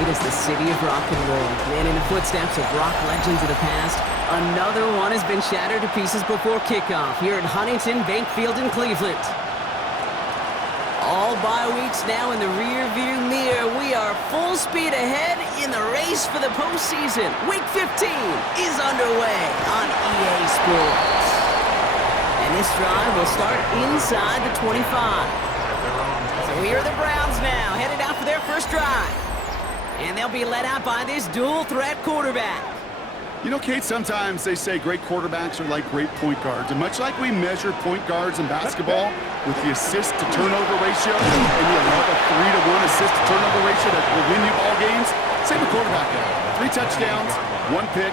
It is the city of rock and roll, and in the footsteps of rock legends of the past, another one has been shattered to pieces before kickoff here at Huntington Bank Field in Cleveland. All bye weeks now in the rear-view mirror. We are full speed ahead in the race for the postseason. Week 15 is underway on EA Sports. And this drive will start inside the 25. So here are the Browns now, headed out for their first drive. And they'll be led out by this dual-threat quarterback. You know, Kate, sometimes they say great quarterbacks are like great point guards. And much like we measure point guards in basketball with the assist-to-turnover ratio, and you love a 3-to-1 assist-to-turnover ratio that will win you ball games, same with quarterback. 3 touchdowns, 1 pick,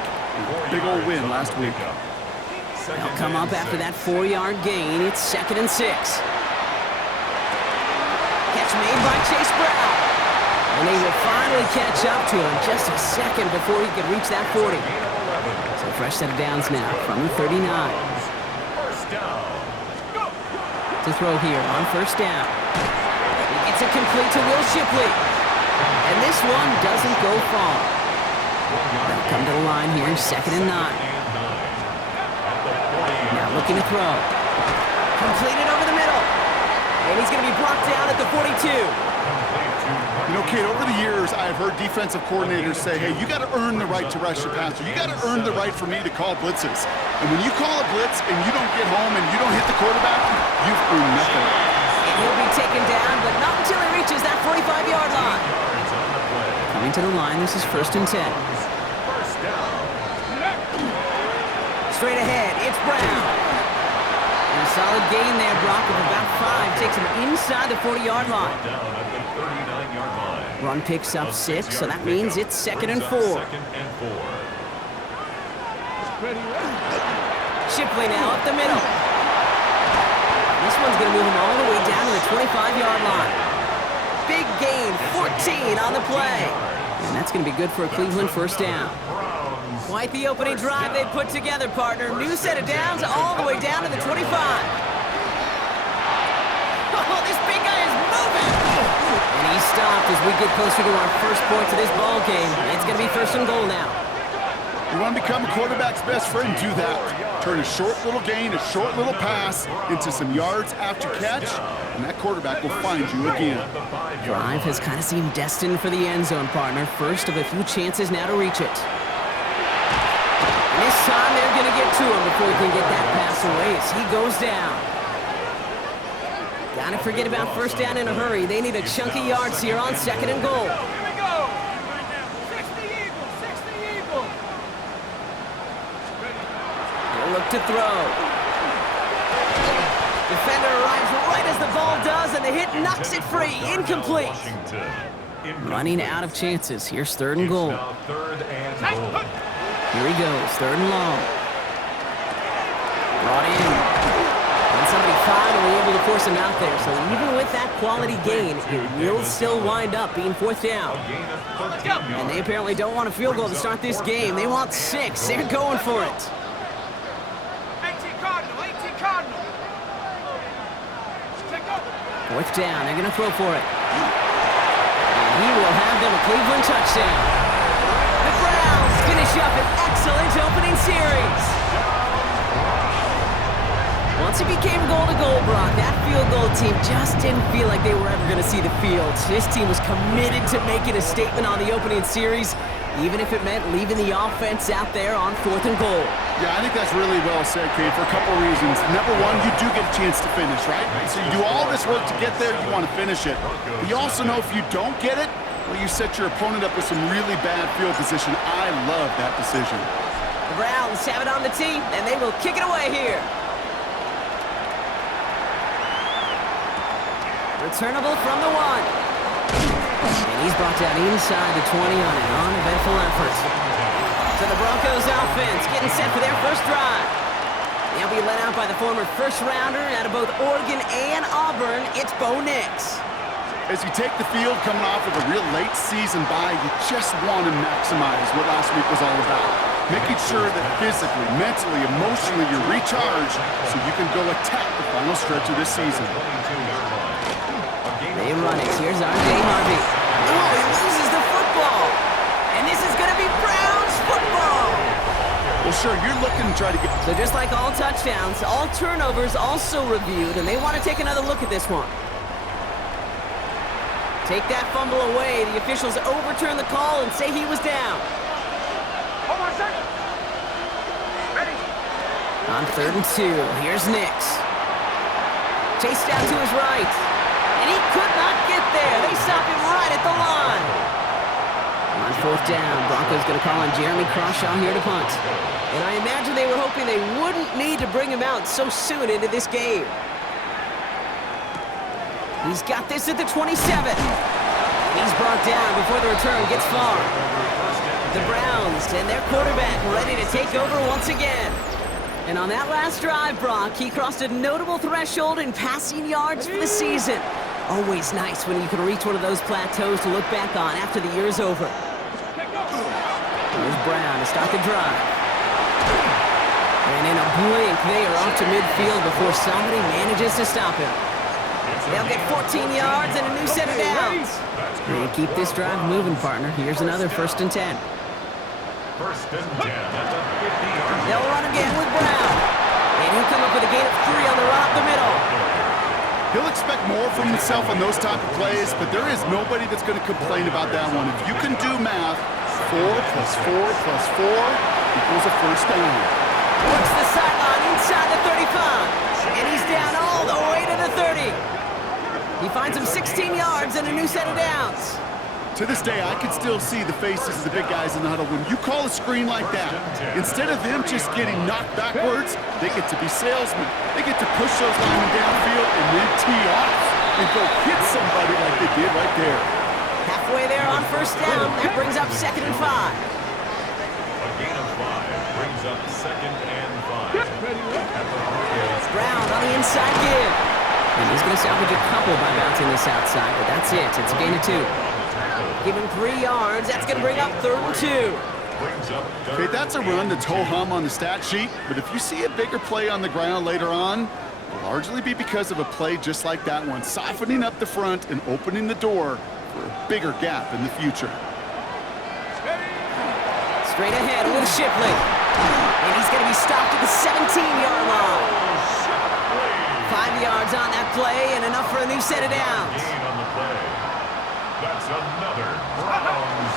big old win last week. They'll come up after that 4-yard gain. It's 2nd and 6. Catch made by Chase Brown. And they will finally catch up to him just a second before he could reach that 40. So fresh set of downs now from the 39. To throw here on first down. He gets it complete to Will Shipley. And this one doesn't go far. They'll come to the line here, 2nd and 9. Now looking to throw. Completed over the middle. And he's going to be brought down at the 42. You know, Kate, over the years, I've heard defensive coordinators say, hey, you got to earn the right to rush your passer. You got to earn the right for me to call blitzes. And when you call a blitz and you don't get home and you don't hit the quarterback, you've earned nothing. And he'll be taken down, but not until he reaches that 45-yard line. Coming to the line, this is 1st and 10. Straight ahead, it's Brown. And a solid gain there, Brock, of about 5. Takes him inside the 40-yard line. Run picks up 6, so that means it's 2nd and 4. Shipley now up the middle. This one's going to move him all the way down to the 25-yard line. Big gain, 14 on the play. And that's going to be good for a Cleveland first down. Quite the opening drive they put together, partner. New set of downs all the way down to the 25. Oh, this big guy is moving. And he's stopped as we get closer to our first points of this ball game. It's going to be 1st and goal now. You want to become a quarterback's best friend? Do that. Turn a short little gain, a short little pass into some yards after catch, and that quarterback will find you again. Drive has kind of seemed destined for the end zone, partner. First of a few chances now to reach it. And this time they're going to get to him before he can get that pass away as he goes down. Gotta forget about first down in a hurry. They need a chunky yards here on 2nd and goal. Here we go. 60 Eagles, 60 Eagles. They'll look to throw. Defender arrives right as the ball does, and the hit knocks it free. Incomplete. Running out of chances. Here's 3rd and goal. Here he goes, 3rd and long. Brought in. And somebody finally able to force him out there. So even with that quality gain, it will still wind up being 4th down. And they apparently don't want a field goal to start this game. They want 6. They're going for it. 18 Cardinal, 18 Cardinal. 4th down, they're going to throw for it. And he will have them a Cleveland touchdown. The Browns finish up an excellent opening series. Once it became goal-to-goal, Brock, that field goal team just didn't feel like they were ever going to see the field. This team was committed to making a statement on the opening series, even if it meant leaving the offense out there on 4th and goal. Yeah, I think that's really well said, Kate, for a couple of reasons. Number one, you do get a chance to finish, right? So you do all this work to get there, you want to finish it. But you also know if you don't get it, well, you set your opponent up with some really bad field position. I love that decision. The Browns have it on the tee, and they will kick it away here. Returnable from the 1. And he's brought down inside the 20 on an uneventful effort. So the Broncos offense getting set for their first drive. They'll be led out by the former first-rounder out of both Oregon and Auburn. It's Bo Nix. As you take the field coming off of a real late season bye, you just want to maximize what last week was all about. Making sure that physically, mentally, emotionally, you're recharged so you can go attack the final stretch of this season. They run it. Here's R.J. Harvey. Oh, he loses the football. sure you're looking to try to get... So just like all touchdowns, all turnovers also reviewed, and they want to take another look at this one. Take that fumble away. The officials overturn the call and say he was down. Hold on a second. Ready? On 3rd and 2, here's Nix. Chased down to his right. And he could not get there. They stop him right at the line. On 4th down, Broncos going to call on Jeremy Crawshaw here to punt. And I imagine they were hoping they wouldn't need to bring him out so soon into this game. He's got this at the 27. He's brought down before the return gets far. The Browns and their quarterback ready to take over once again. And on that last drive, Brock, he crossed a notable threshold in passing yards for the season. Always nice when you can reach one of those plateaus to look back on after the year's over. Here's Brown to start the drive. And in a blink, they are off to midfield before somebody manages to stop him. They'll get 14 yards and a new set of downs. And keep this drive moving, partner. Here's another 1st and 10. First and 10 at the 50-yard. They'll run again with Brown. And he'll come up with a gain of 3 on the run up the middle. He'll expect more from himself on those type of plays, but there is nobody that's going to complain about that one. If you can do math, 4 plus 4 plus 4 equals a first down. Works the sideline inside the 35. And he's down all the way to the 30. He finds him 16 yards and a new set of downs. To this day, I can still see the faces of the big guys in the huddle. When you call a screen like that, instead of them just getting knocked backwards, they get to be salesmen. They get to push those linemen downfield and then tee off and go hit somebody like they did right there. Halfway there on 1st down. That brings up 2nd and 5. A gain of 5 brings up 2nd and 5. Brown on the inside give. And he's going to salvage a couple by bouncing this outside, but that's it. It's a gain of 2. Give him 3 yards. That's going to bring up 3rd and 2. Okay, that's a run that's ho-hum on the stat sheet, but if you see a bigger play on the ground later on, it'll largely be because of a play just like that one, softening up the front and opening the door for a bigger gap in the future. Straight ahead with Shipley. And he's going to be stopped at the 17-yard line. 5 yards on that play and enough for a new set of downs. Gain on the play. That's another Browns.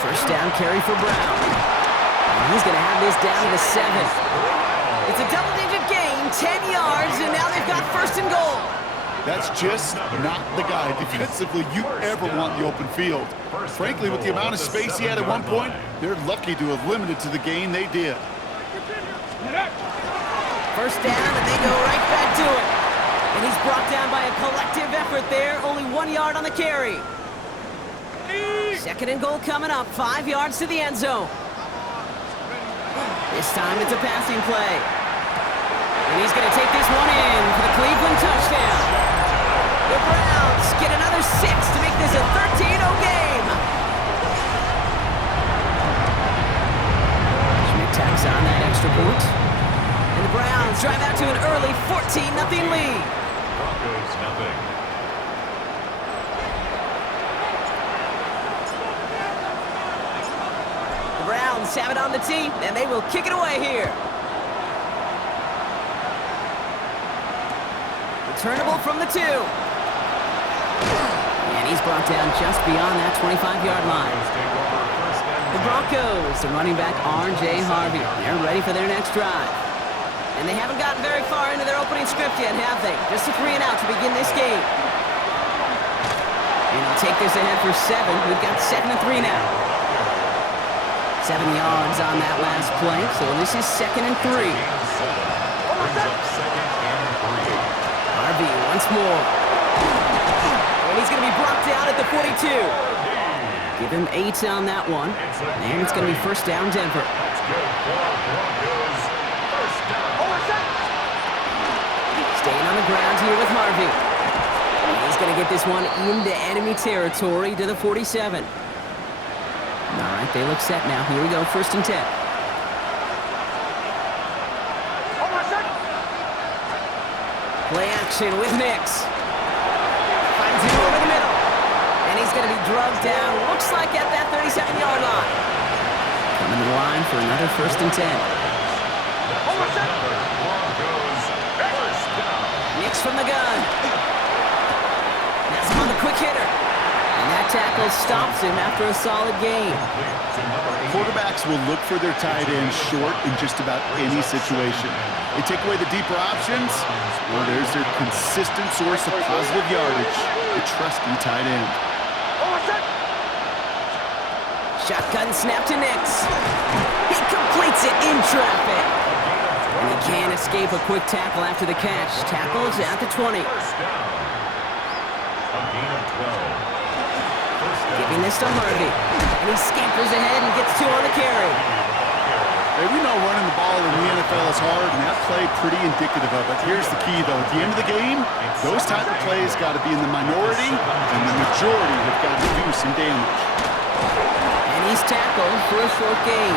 1st down carry for Brown. And he's going to have this down to the 7. It's a double-digit gain, 10 yards, and now they've got 1st and goal. That's just not the guy defensively you ever want in the open field. Frankly, with the amount of space he had at one point, they're lucky to have limited to the gain they did. 1st down, and they go right back to it. And he's brought down by a collective effort there, only 1 yard on the carry. 2nd and goal coming up, 5 yards to the end zone. This time it's a passing play. And he's going to take this one in for the Cleveland touchdown. The Browns get another 6 to make this a 13-0 game. Schmidt tacks on that extra point. And the Browns drive out to an early 14-0 lead. Broncos nothing. The Browns have it on the tee, and they will kick it away here. Returnable from the 2. And he's brought down just beyond that 25-yard line. The Broncos, the running back R.J. Harvey, they're ready for their next drive. And they haven't gotten very far into their opening script yet, have they? Just a 3 and out to begin this game. And he'll take this ahead for 7. We've got 2nd and 3 now. 7 yards on that last play, so this is 2nd and 3. Harvey once more. And he's going to be brought down at the 42. Give him 8 on that one. And it's going to be 1st down Denver. Staying on the ground here with Harvey. And he's going to get this one into enemy territory to the 47. All right, they look set now. Here we go, 1st and 10. Play action with Nix. Finds him over the middle. And he's going to be drugged down, looks like at that 37-yard line. Coming to the line for another 1st and 10. Nix from the gun. That's him on the quick hitter. And that tackle stops him after a solid gain. Quarterbacks will look for their tight end short in just about any situation. They take away the deeper options, well, there's their consistent source of positive yardage, the trusty tight end. Shotgun snap to Nix. He completes it in traffic. And he can't escape a quick tackle after the catch. Tackle is at the 20. Giving this to Harvey. And he scampers ahead and gets 2 on the carry. Hey, we know running the ball in the NFL is hard, and that play pretty indicative of it. Here's the key, though. At the end of the game, those type of plays got to be in the minority, and the majority have got to do some damage. And he's tackled for a short gain.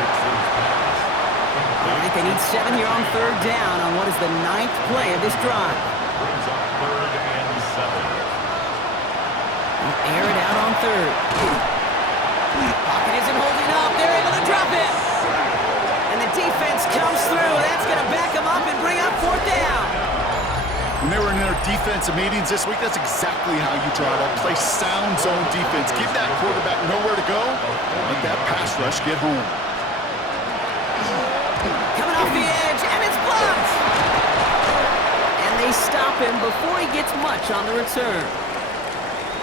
All right, they need 7 here on 3rd down on what is the 9th play of this drive. Brings up 3rd and 7. We'll air it out on 3rd. Pocket isn't holding up. They're able to drop it. And the defense comes through. That's going to back them up and bring up 4th down. When they were in their defensive meetings this week, that's exactly how you draw it up. Play sound zone defense. Give that quarterback nowhere to go. Let that pass rush get home. Coming off the edge, and it's blocked. And they stop him before he gets much on the return.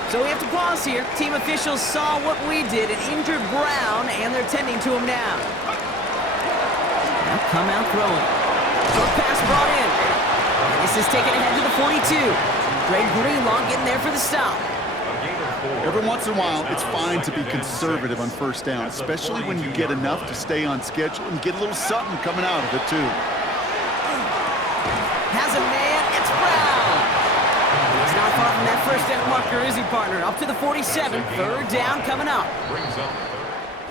So we have to pause here. Team officials saw what we did and injured Brown, and they're tending to him now. Now come out throwing. Short pass brought in. And this is taken ahead to the 42. Greg Greenlaw getting there for the stop. Every once in a while, it's fine to be conservative on 1st down, especially when you get enough to stay on schedule and get a little something coming out of it, too. Has a man, it's Brown. He's not far from that 1st down marker, is he, partner? Up to the 47, 3rd down coming up.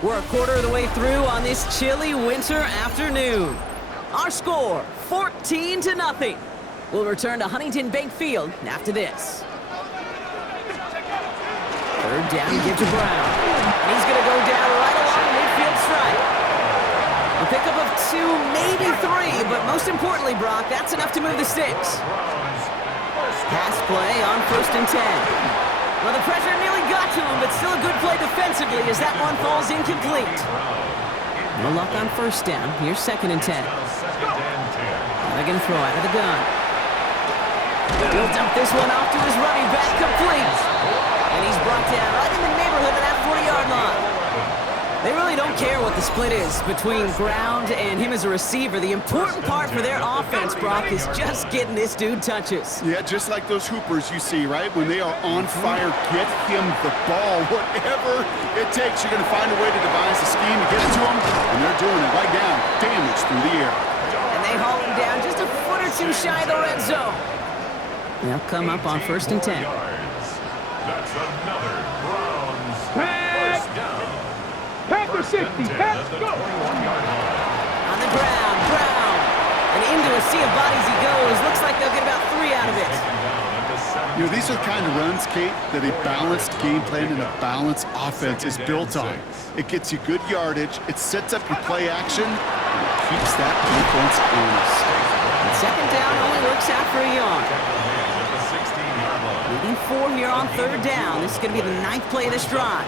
We're a quarter of the way through on this chilly winter afternoon. Our score, 14-0. We'll return to Huntington Bank Field after this. 3rd down, give to Brown. And he's going to go down right along midfield stripe. A pickup of 2, maybe 3, but most importantly, Brock, that's enough to move the sticks. Pass play on 1st and 10. Well, the pressure nearly got to him, but still a good play defensively as that one falls incomplete. No luck on 1st down. Here's 2nd and 10. They're going to throw out of the gun. He'll dump this one off to his running back, complete. And he's brought down right in the neighborhood of that 40-yard line. They really don't care what the split is between ground and him as a receiver. The important part for their offense, Brock, is just getting this dude touches. Yeah, just like those hoopers you see, right? When they are on fire, get him the ball. Whatever it takes, you're going to find a way to devise a scheme to get it to him, and they're doing it right now. Damage through the air. And they haul him down just a foot or 2 shy of the red zone. They'll come up on 1st and 10. That's another Browns 1st down. Panther 60, let's go! On the ground, Brown. And into a sea of bodies he goes. Looks like they'll get about 3 out of it. You know, these are the kind of runs, Kate, that a balanced game plan and a balanced offense is built on. It gets you good yardage, it sets up your play action, and it keeps that defense honest. And 2nd down only works out for a yard. Leading 4 here on 3rd down. This is going to be the 9th play of this drive.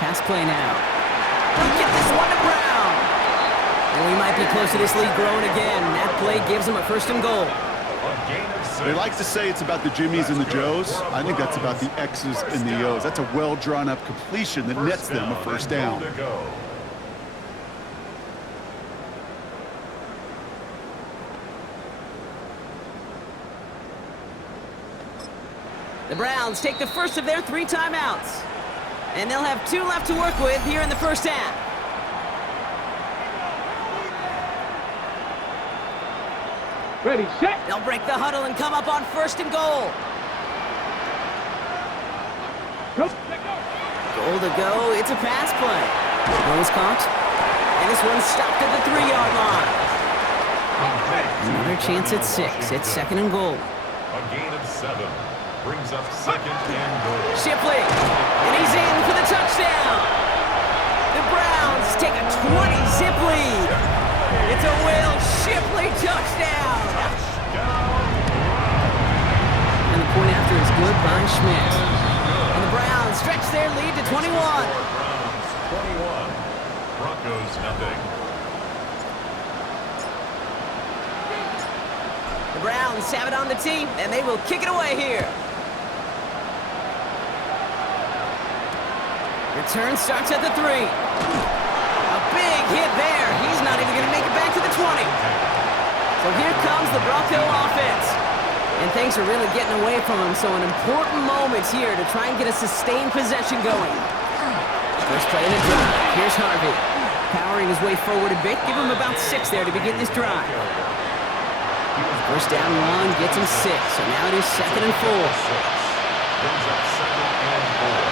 Pass play now. Don't get this one to Brown. And we might be close to this lead growing again. That play gives them a 1st and goal. They like to say it's about the Jimmies and the Joes. I think that's about the X's and the O's. That's a well-drawn-up completion that nets them a 1st down. The Browns take the first of their 3 timeouts. And they'll have 2 left to work with here in the 1st half. Ready, set. They'll break the huddle and come up on 1st and goal. Go. Goal to go. It's a pass play. Ball is caught. And this one's stopped at the 3-yard line. Another chance at 6. It's 2nd and goal. A gain of 7. Brings up 2nd and goal. Shipley. And he's in for the touchdown. The Browns Schmidt. And the Browns stretch their lead to 21. Browns 21. Broncos nothing. The Browns have it on the team, and they will kick it away here. Return starts at the 3. A big hit there. He's not even going to make it back to the 20. So here comes the Bronco offense. And things are really getting away from him, so an important moment here to try and get a sustained possession going. First play of the drive. Here's Harvey. Powering his way forward a bit. Give him about 6 there to begin this drive. First down run gets him 6. So now it is 2nd and 4. Brings up 2nd and 4.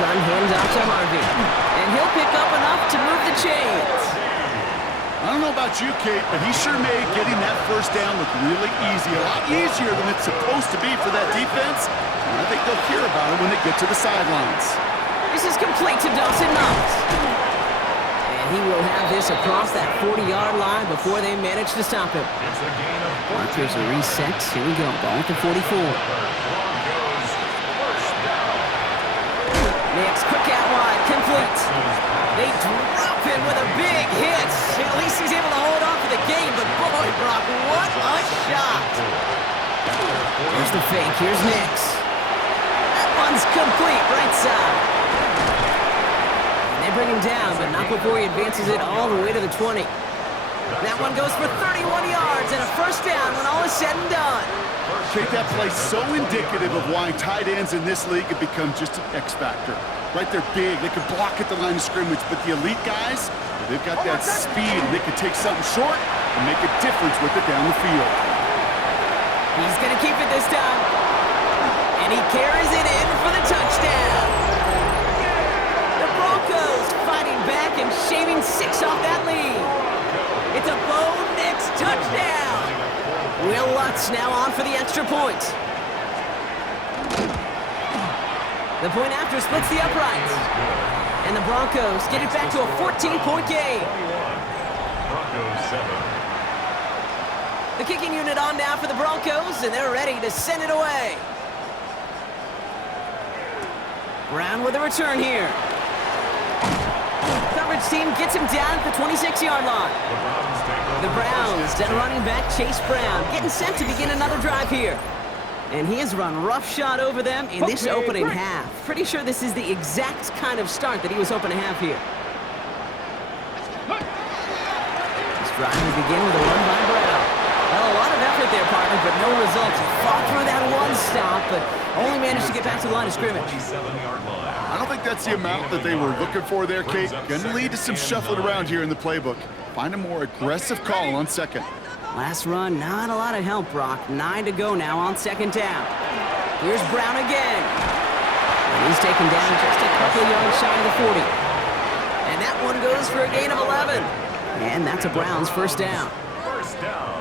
Run hands off to Harvey. And he'll pick up enough to move the chains. I don't know about you, Kate, but he sure made getting that first down look really easy. A lot easier than it's supposed to be for that defense. And I think they'll hear about it when they get to the sidelines. This is complete to Dawson Knox. And he will have this across that 40-yard line before they manage to stop him. It's a gain of 14. Here's a reset. Here we go. Ball at the 44. Broncos first down. Next, quick out wide, complete. They drop him with a big hit. At least he's able to hold on for the game, but boy, Brock, what a shot. Here's the fake, here's Nix. That one's complete, right side. And they bring him down, but not before he advances it all the way to the 20. That one goes for 31 yards and a first down when all is said and done. Kate, that play's so indicative of why tight ends in this league have become just an X factor. Right, they're big, they can block at the line of scrimmage, but the elite guys, they've got that speed, and they can take something short and make a difference with it down the field. He's going to keep it this time. And he carries it in for the touchdown. The Broncos fighting back and shaving 6 off that lead. It's a Bo Nix touchdown. Will Lutz now on for the extra point. The point after splits the uprights. And the Broncos get it back to a 14-point game. Broncos 7. The kicking unit on now for the Broncos, and they're ready to send it away. Brown with a return here. Coverage team gets him down at the 26-yard line. The Browns send running back Chase Brown, getting set to begin another drive here. And he has run roughshod over them in this opening half. Pretty sure this is the exact kind of start that he was hoping to have here. This drive will begin with a run by Brown. Well, a lot of effort there, partner, but no results. Fought through that one stop, but only managed to get back to the line of scrimmage. I don't think that's the amount that they were looking for there, Kate. Going to lead to some shuffling around here in the playbook. Find a more aggressive call on second. Last run, not a lot of help, Brock. 9 to go now on second down. Here's Brown again. And he's taken down just a couple yards shy of the 40. And that one goes for a gain of 11. And that's a Browns first down. First down.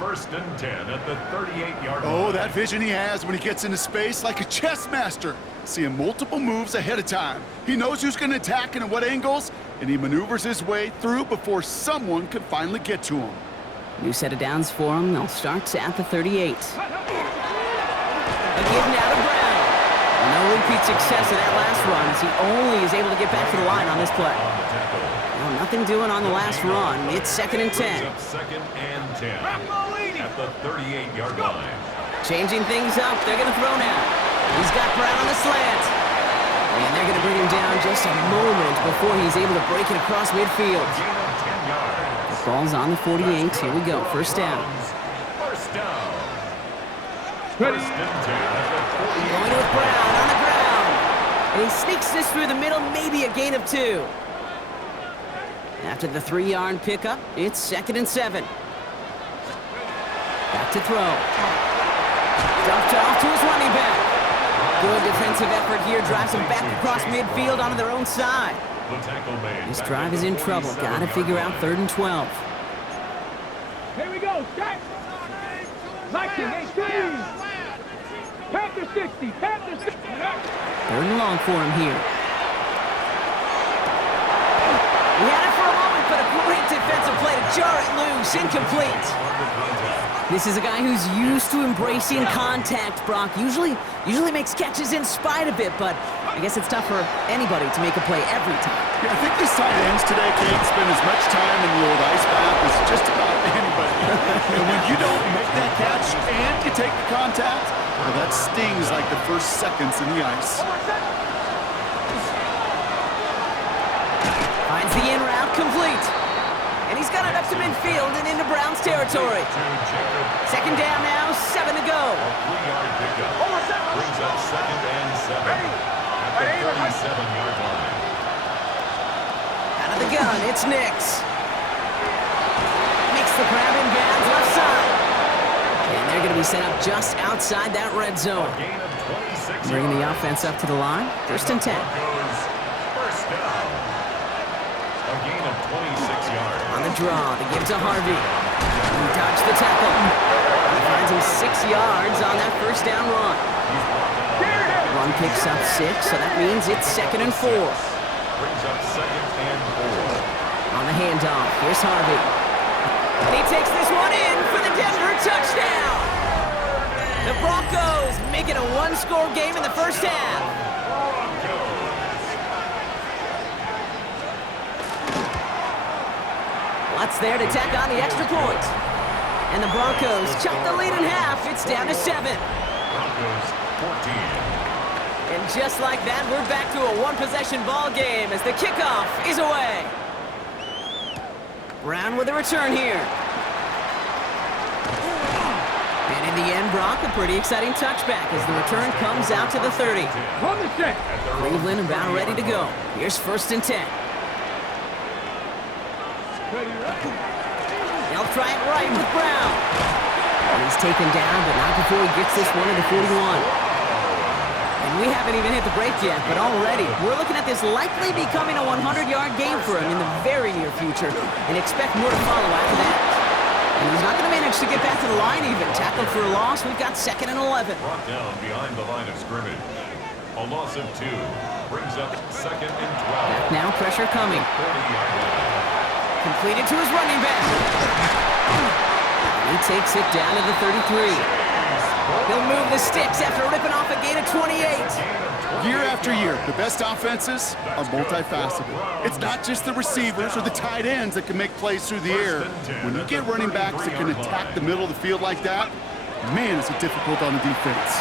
First and 10 at the 38-yard line. Oh, that vision he has when he gets into space, like a chess master. Seeing multiple moves ahead of time. He knows who's going to attack and at what angles, and he maneuvers his way through before someone can finally get to him. New set of downs for him. They'll start at the 38. A give now to Brown. No repeat success of that last run as he only is able to get back to the line on this play. Well, nothing doing on the last run. It's 2nd and 10. Second and 10 at the 38-yard line. Changing things up. They're going to throw now. He's got Brown on the slant. And they're going to bring him down just a moment before he's able to break it across midfield. Gain of 10 yards. The ball's on the 48. Here we go. First down. First down. First and 10 at the 48. Going with Brown on the ground. And he sneaks this through the middle, maybe a gain of 2. After the 3-yard pickup, it's 2nd and 7. Back to throw. Dumped off to his running back. Good defensive effort here. Drives him back across midfield onto their own side. The tackle made. This drive is in trouble. Got to figure out 3rd and 12. Here we go, start. Viking 18. Panther 60, Panther 60. 3rd and long for him here. He had it for a moment, but a great defensive play to jar it loose. Incomplete. This is a guy who's used to embracing contact, Brock. Usually makes catches in spite of it, but I guess it's tough for anybody to make a play every time. Yeah, I think these tight ends today can't spend as much time in the old ice bath as just about anybody. And when you don't make that catch and you take the contact, well, that stings like the first seconds in the ice. Finds the in route complete. And he's got it up to midfield and into Browns territory. Second down now, 7 to go. A 3-yard pickup. Brings up second and 7 at the 37-yard line. Out of the gun, it's Nix. Makes the grab in bounds left side. And they're going to be set up just outside that red zone. A gain of 26 Bringing the yards. offense up to the line. First and 10. Broncos first down. A gain of 26 yards. On the draw, they give to Harvey. He dodged the tackle. He finds him 6 yards on that first down run. Run picks up 6, so that means it's second and 4. Brings up second and 4. On the handoff, here's Harvey. And he takes this one in for the Denver touchdown. The Broncos make it a one-score game in the first half. Lutz there to tack on the extra point. And the Broncos chop the lead in half. It's down to 7. Broncos 14. And just like that, we're back to a one-possession ball game as the kickoff is away. Brown with a return here. And in the end, Brock, a pretty exciting touchback as the return comes out to the 30. Cleveland about ready to go. Here's first and 10. They'll try it right with Brown. And he's taken down, but not before he gets this one to the 41. And we haven't even hit the break yet, but already we're looking at this likely becoming a 100-yard game for him in the very near future, and expect more to follow after that. And he's not going to manage to get back to the line even. Tackled for a loss, we've got second and 11. Brought down behind the line of scrimmage. A loss of 2 brings up second and 12. Now pressure coming. 40-yard line. Completed to his running back. He takes it down to the 33. He'll move the sticks after ripping off a gain of 28. Year after year, the best offenses are multifaceted. It's not just the receivers or the tight ends that can make plays through the air. When you get running backs that can attack the middle of the field like that, man, is it difficult on the defense.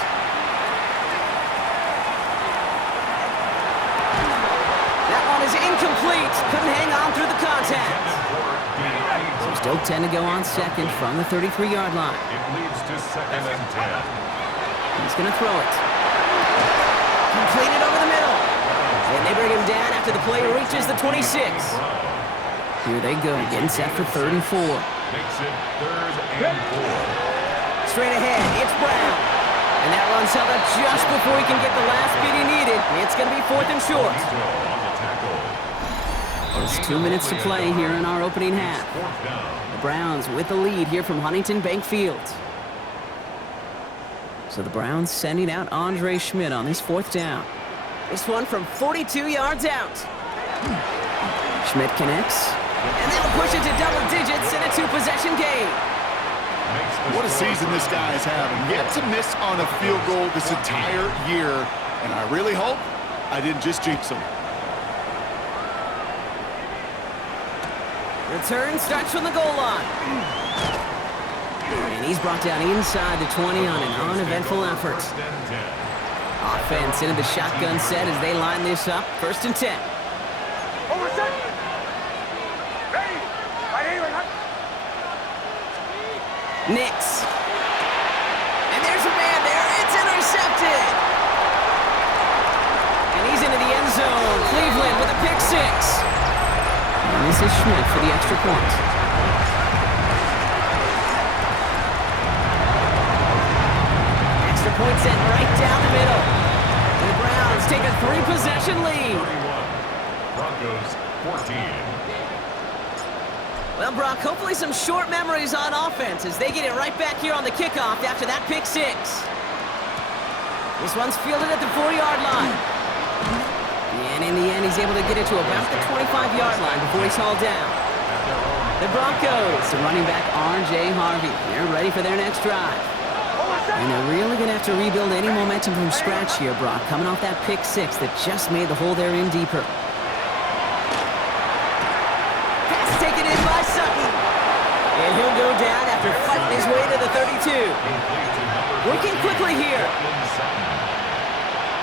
That one is incomplete. Couldn't hang on through the contact. So still 10 to go on second from the 33-yard line. It leads to second and 10. He's going to throw it. Completed over the middle. And they bring him down after the play reaches the 26. Here they go, getting set for third and 4. Makes it third and 4. Straight ahead, it's Brown. And that run's held up just before he can get the last bit he needed. It's going to be fourth and short. On the tackle. Just 2 minutes to play here in our opening half. Fourth down. The Browns with the lead here from Huntington Bank Field. So the Browns sending out Andre Schmidt on this fourth down. This one from 42 yards out. Schmidt connects. And that'll push it to double digits in a 2-possession game. What a season this guy is having. Yet to miss on a field goal this entire year. And I really hope I didn't just jinx him. Return starts from the goal line. And he's brought down inside the 20 on an uneventful effort. First and 10. Offense into the shotgun set as they line this up. First and 10. Over set. Ready. Right here. Nix. And there's a man there. It's intercepted. And he's into the end zone. Cleveland with a pick 6. And this is Schmidt for the extra point. Extra point sent right down the middle. And the Browns take a 3-possession lead. 31. Broncos 14. Well, Brock, hopefully some short memories on offense as they get it right back here on the kickoff after that pick 6. This one's fielded at the 4-yard line. And in the end, he's able to get it to about the 25-yard line before he's hauled down. The Broncos, the running back R.J. Harvey. They're ready for their next drive. And they're really going to have to rebuild any momentum from scratch here, Brock, coming off that pick six that just made the hole they're in deeper. Pass taken in by Sutton. And he'll go down after fighting his way to the 32. Working quickly here.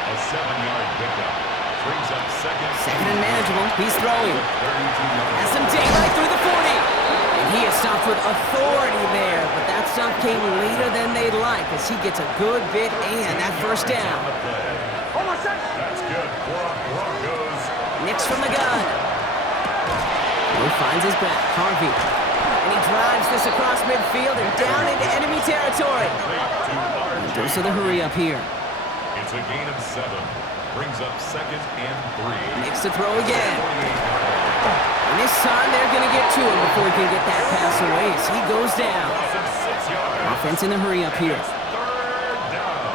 A 7-yard pickup. Brings up second. Second and manageable. He's throwing. Has some daylight through the 40. And he is stopped with authority there. But that stop came later than they'd like as he gets a good bit and that first down. That's good for Broncos. Nix from the gun. He finds his back. Harvey. And he drives this across midfield and down into enemy territory. And goes to the hurry up here. It's a gain of 7. Brings up second and 3. Nix to throw again. And this time they're going to get to him before he can get that pass away as he goes down. Offense in the hurry up here. Third down.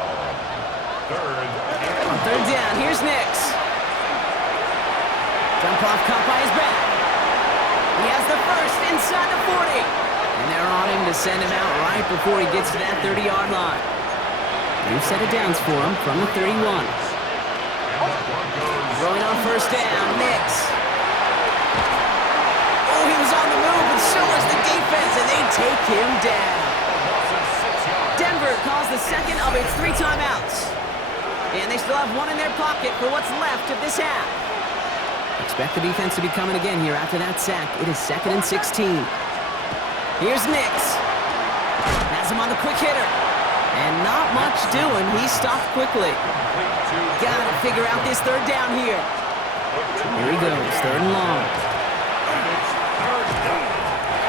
On third down, here's Nix. Jump off caught by his back. He has the first inside the 40. And they're on him to send him out right before he gets to that 30-yard line. New set of downs for him from the 31. Throwing on first down, Nix. Oh, he was on the move, and so was the defense, and they take him down. Denver calls the second of its 3 timeouts. And they still have one in their pocket for what's left of this half. Expect the defense to be coming again here after that sack. It is second and 16. Here's Nix. Has him on the quick hitter. And not much doing. He stopped quickly. Gotta figure out this third down here. Here he goes, third and long.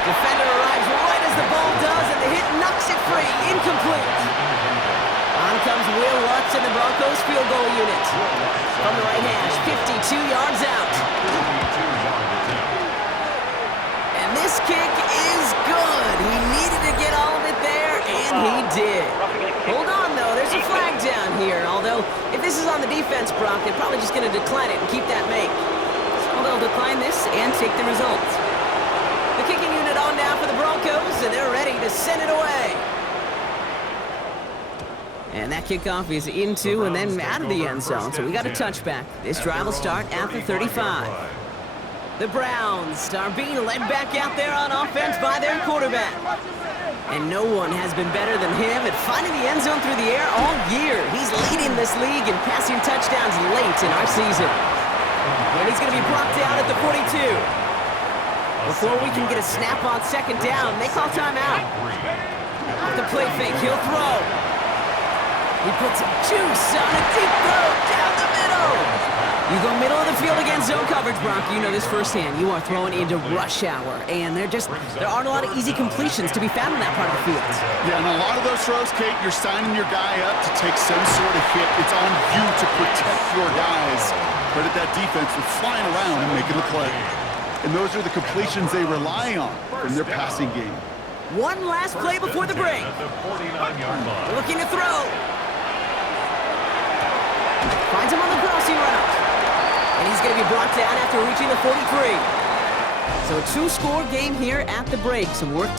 Defender arrives right as the ball does, and the hit knocks it free. Incomplete. On comes Will Lutz in the Broncos field goal unit. From the right hash, 52 yards out. And this kick is good. He needed to get all of it there, and he did. Hold on, though. There's a flag down here. Although, if this is on the defense, Brock, they're probably just going to decline it and keep that make. So they'll decline this and take the result. The kicking unit on now for the Broncos, and they're ready to send it away. And that kickoff is into and then out of the end zone, so we got a touchback. This drive will start at the 35. The Browns are being led back out there on offense by their quarterback. And no one has been better than him at finding the end zone through the air all year. He's leading this league in passing touchdowns late in our season. And he's going to be blocked down at the 42. Before we can get a snap on second down, they call timeout. Off the play fake, he'll throw. He puts some juice on a deep throw down the middle. You go middle of the field against zone coverage, Brock. You know this firsthand. You are throwing into rush hour, and there aren't a lot of easy completions to be found in that part of the field. Yeah, and a lot of those throws, Kate, you're signing your guy up to take some sort of hit. It's on you to protect your guys. Credit that defense for flying around and making the play. And those are the completions they rely on from their passing game. One last play before the break. Looking to throw. Finds him on the crossing route. And he's going to be brought down after reaching the 43. So a 2-score game here at the break. Some work